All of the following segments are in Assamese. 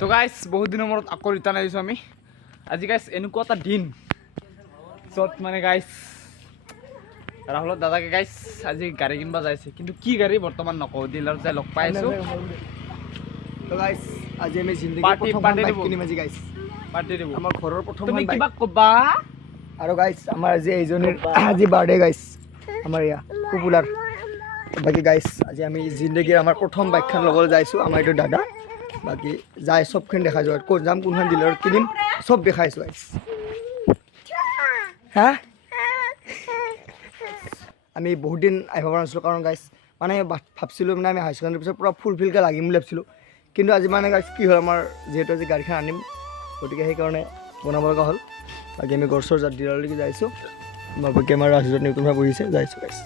তো গাইজ বহুত দিনৰ মূৰত আকৌ ৰিটাৰ্ণ আহিছোঁ আমি আজি গাইজ এনেকুৱা এটা দিন য'ত মানে গাইজ ৰাহুলৰ দাদাকে গাইজ আজি গাড়ী কিনিব যাইছে কিন্তু কি গাড়ী বৰ্তমান নকওঁ ডিলাৰত যাই লগ পাই আছোঁ তো গাইজ আজি আমি জিন্দগী পাৰ্টি দিব কিনিম আজি গাইজ পাৰ্টি দিব আমাৰ ঘৰৰ প্ৰথম তুমি কিবা ক'বা আৰু গাইজ আমাৰ আজি এইজনীৰ আজি বাৰ্থডে গাইজ আমাৰ ইয়া পপুলাৰ বাকী গাইজ আজি আমি জিন্দগীৰ আমাৰ প্ৰথম বাইকখন ল'বলৈ যাইছোঁ আমাৰ এইটো দাদা বাকী যাই চবখিনি দেখা যোৱা ক'ত যাম কোনখন ডিলাৰত কিনিম চব দেখাইছোঁ গাইজ হা আমি বহুত দিন আহিব পৰা নাছিলোঁ কাৰণ গাইজ মানে ভাবছিলোঁ মানে আমি হাই ছেকেণ্ডেৰীৰ পিছত পূৰা ফুলফিলকৈ লাগিম বুলি ভাবিছিলোঁ কিন্তু আজি মানে গাইজ কি হ'ল আমাৰ যিহেতু আজি গাড়ীখন আনিম গতিকে সেইকাৰণে বনাব লগা হ'ল বাকী আমি গড়চৰ ডিলাৰলৈকে যাইছোঁ বাকী আমাৰ ৰাজুত নতুন ভাই বহিছে যাইছোঁ গাইজ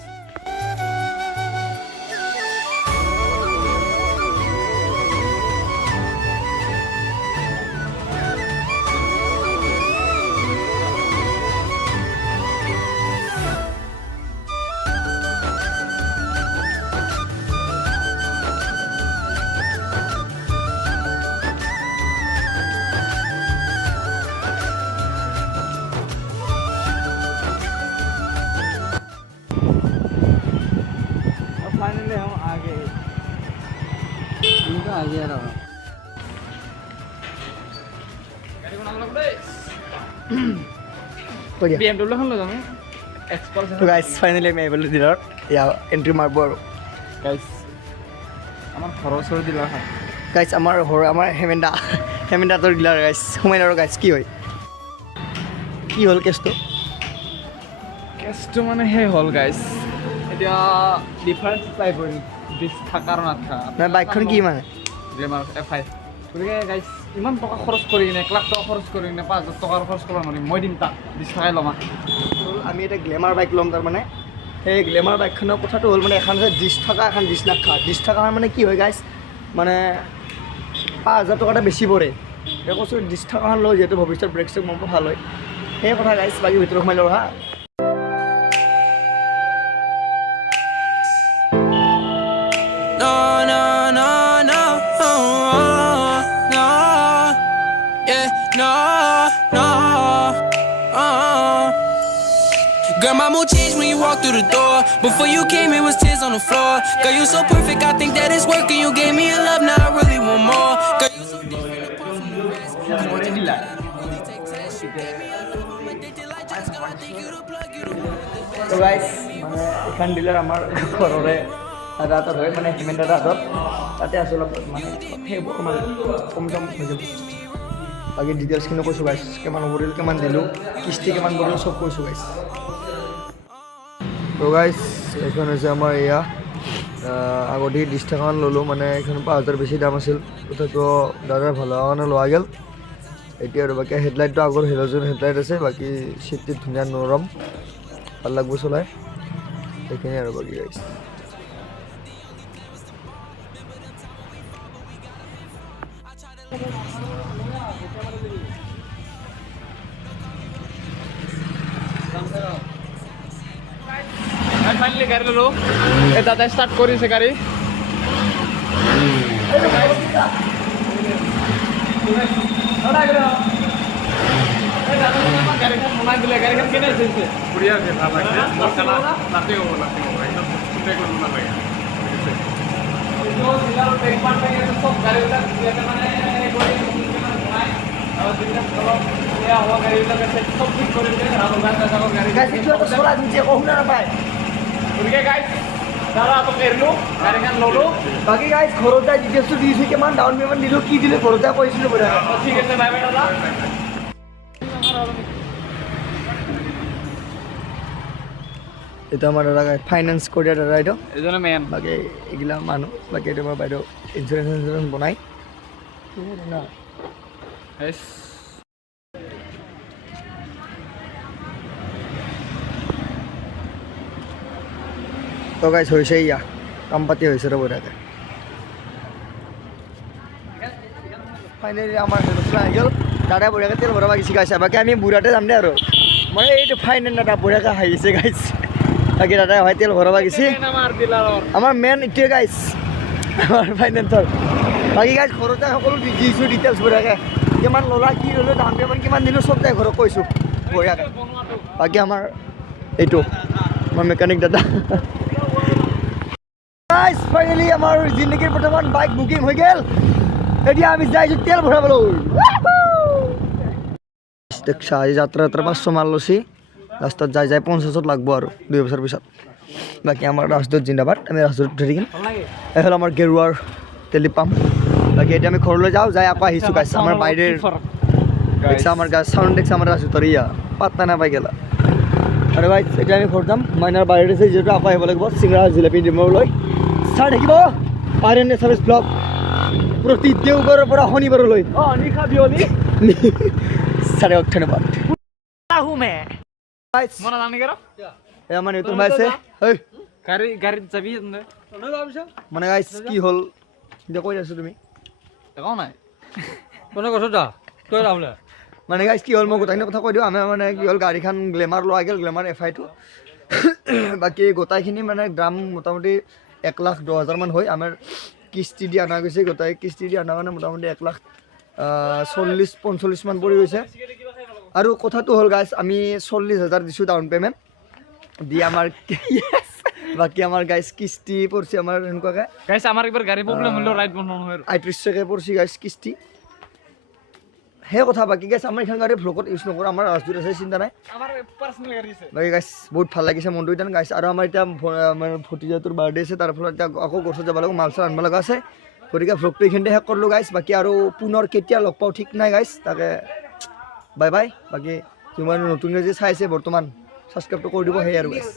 फाइनली हम आ गए इनका आ गया रहा गाड़ी को नाम लग दे बढ़िया BMW খন লৈ যাম এক্সপালছ তো গাইজ ফাইনেলি আমি আহিবলৈ ডিলাৰত এয়া এণ্ট্ৰি মাৰিব আৰু গাইজ আমাৰ ঘৰৰ ওচৰৰ ডিলাৰখন গাইজ আমাৰ হেমেণ্ডাটোৰ ডিলাৰ গাইজ সোমাই আৰু গাইজ কি হয় কি হ'ল কেছটো কেছটো মানে সেই হ'ল গাইজ এতিয়া ডিফাৰেঞ্চ পাই পৰিম ডিছ থাকাৰ নাথাকা মানে বাইকখন কি মানে গ্লেমাৰ F5 গতিকে গাইজ ইমান টকা খৰচ কৰি কিনে 1 লাখ টকা খৰচ কৰি কিনে 5,000 টকা খৰচ কৰিব নোৱাৰিম মই দিম তাক ডিছ থাকাই ল'ম আমি এটা গ্লেমাৰ বাইক ল'ম তাৰমানে সেই গ্লেমাৰ বাইকখনৰ কথাটো হ'ল মানে এখন হৈছে ডিছ থকা এখন ডিছ নাখা ডিছ থকা মানে কি হয় গাইজ মানে 5,000 টকা এটা বেছি পৰে সেই কৈছোঁ ডিছ থকাখন লওঁ যিহেতু ভৱিষ্যত ব্ৰেক চেক মোৰ ভাল হয় সেই কথা গাইজ বাকী ভিতৰত সোমাই লওঁ হা Girl, my mood changed when you walked through the door. Before you came, it was tears on the floor. Girl, you so perfect, I think that it's working. You gave me a love, now I really want more. Girl, you so different apart from the rest. You really take tests, you gave me a love, I'm addicted like Jess. Girl, I think you the plug, you the one. তো গাইজ মানে এখন ডিলাৰ আমাৰ ঘৰৰে দাদাহঁতৰ হয় মানে হিমেন দাদাহঁতৰ তাতে আছোঁ অলপ মানে সেইবোৰ অকণমান কম দাম হৈ যাব বাকী ডিটেইলছখিনি কৈছোঁ গাইজ কিমান ভৰিল কিমান দিলোঁ কিস্তি কিমান ভৰিল চব কৈছোঁ গাইজ তো গাইজ এইখন হৈছে আমাৰ এয়া আগতে ডিছ টকামান ল'লোঁ মানে এইখন 5,000 বেছি দাম আছিল তথাপিও দাদাৰ ভাল কাৰণে লোৱা গ'ল এতিয়া আৰু বাকী হেডলাইটটো আগৰ হেল'জেন হেডলাইট আছে বাকী চিটটো ধুনীয়া নৰম ভাল লাগব চলাই সেইখিনি আৰু বাকী গাইজ ফাইনেলি গাড়ী ল'লোঁ এই দাদাই ষ্টাৰ্ট কৰিছে গাড়ী গাড়ীখন বনাই দিলে গাড়ীখন কেনে হৈছে বঢ়িয়া আছে ভাল লাগে মোৰ খেলা নাতে হ'ব একদম চিন্তাই কৰিব নালাগে চব গাড়ীবিলাক মানে বনাই আৰু যিবিলাক অলপ বেয়া হোৱা গাড়ীবিলাক আছে চব ঠিক কৰি দিলে গাড়ী গতিকে গাইজ দাদা আপোনাক এৰিলোঁ গাড়ীখন ল'লোঁ বাকী গাইজ ঘৰত যাই ডিটেইলছটো দিছোঁ কিমান ডাউন পে'মেণ্ট দিলোঁ কি দিলোঁ ঘৰত যাই কৈছিলোঁ বোলে ঠিক আছে বাই বাই দাদা এইটো আমাৰ দাদা ফাইনেন্স কৰি দিয়া দাদা এইটো এজনে মেন বাকী এইগিলা মানুহ বাকী এইটো আমাৰ বাইদেউ ইঞ্চুৰেঞ্চ বনাই তো গাইজ হৈছে ইয়া কাম পাতি হৈছে ৰ'ব দাদা ফাইনেলি আমাৰ হেলচলা আহি গ'ল দাদাই বঢ়িয়াকৈ তেল ভৰাব গৈছে গাইছে বাকী আমি বুঢ়াতে যাম দে আৰু মানে এইটো ফাইনেল দাদা বঢ়িয়াকৈ হাঁহিছে গাইছে বাকী দাদাই হয় তেল ভৰাব গৈছে আমাৰ মেইন এইটোৱে গাইছ আমাৰ ফাইনেন্সৰ বাকী গাইজ ঘৰতে সকলো দিছোঁ ডিটেইলছ বঢ়িয়াকৈ কিমান ল'লা কি ল'লোঁ দাম পেমেণ্ট কিমান দিলোঁ চব তাই ঘৰত কৈছোঁ বঢ়িয়াকৈ বাকী আমাৰ এইটো আমাৰ মেকানিক দাদা গাইজ ফাইনেলি আমাৰ জিন্দগীৰ বৰ্তমান বাইক বুকিং হৈ গ'ল এতিয়া আমি যাইছোঁ তেল ভৰাবলৈ দেখছা আজি যাত্ৰা 500 মান লৈছি লাষ্টত যাই 50 লাগব আৰু 2 বছৰ পিছত বাকী আমাৰ ৰাজদূত জিন্দাবাদ আমি ৰাজদূত উঠি থাকিম এই হ'ল আমাৰ গেৰুৱাৰ তেল পাম্প বাকী এতিয়া আমি ঘৰলৈ যাওঁ যাই আকৌ আহিছোঁ গাইছ আমাৰ বাহিৰৰ দেখছা আমাৰ গাছ চাউণ্ড দেখছা আমাৰ ৰাজদূতৰ ইয়া পাত্তা নাপাই গেলা আৰু গাইছ এতিয়া আমি ঘৰত যাম মাইনাৰ বাহিৰত আছে যিহেতু আকৌ আহিব লাগিব চিংৰা জিলাপি ডিমৰলৈ চাই থাকিব আইৰন নেচাৰেল ব্লগ প্ৰতি দেওবাৰৰ পৰা শনিবাৰলৈ নিশা বিয়লি চাৰে ধন্যবাদ মনে জানি কেন এই আমাৰ নতুন ভাই আছে ঐ গাড়ীত যাবি মানে গাইছ কি হ'ল এতিয়া কৈ আছোঁ তুমি একো নাই কোনে কৈছ দা তই ৰাহুলে মানে গাইছ কি হ'ল মই গোটাইখিনি কথা কৈ দিওঁ আমাৰ মানে কি হ'ল গাড়ীখন গ্লেমাৰ লোৱা গ'ল গ্লেমাৰ FI-টো বাকী গোটাইখিনি মানে দাম মোটামুটি 1,10,000 মান হয় আমাৰ কিস্তি দি অনা গৈছে গোটাই কিস্তি দি অনা কাৰণে মোটামুটি 1,40-45 মান পৰি গৈছে আৰু কথাটো হ'ল গাইছ আমি 40,000 দিছোঁ ডাউন পে'মেণ্ট দি আমাৰ বাকী আমাৰ গাইছ কিস্তি পৰিছে আমাৰ এনেকুৱাকৈ গাইছ আমাৰ একবাৰ গাড়ী প্ৰব্লেম হ'লেও ৰাইড বন্ধ নহয় 38,000 পৰিছে গাইছ কিস্তি সেই কথা বাকী গাইছ আমাৰ এইখন গাড়ী ভ্লগত ইউজ নকৰোঁ আমাৰ ৰাজদূত আছে চিন্তা নাই আমাৰ পাৰ্চনেল গাড়ী আছে বাকী গাইছ বহুত ভাল লাগিছে মনটো এতিয়া গাইছ আৰু আমাৰ এতিয়া আমাৰ ভতিজাটোৰ বাৰ্থডে আছে তাৰ ফলত এতিয়া আকৌ গছত যাব লাগিব মাল চাল আনিব লগা আছে গতিকে ভ্লগটো এইখিনিতে শেষ কৰিলোঁ গাইছ বাকী আৰু পুনৰ কেতিয়া লগ পাওঁ ঠিক নাই গাইছ তাকে বাই বাই বাকী যিমান নতুনকৈ যে চাইছে বৰ্তমান ছাবস্ক্ৰাইবটো কৰি দিব সেই আৰু গাইছ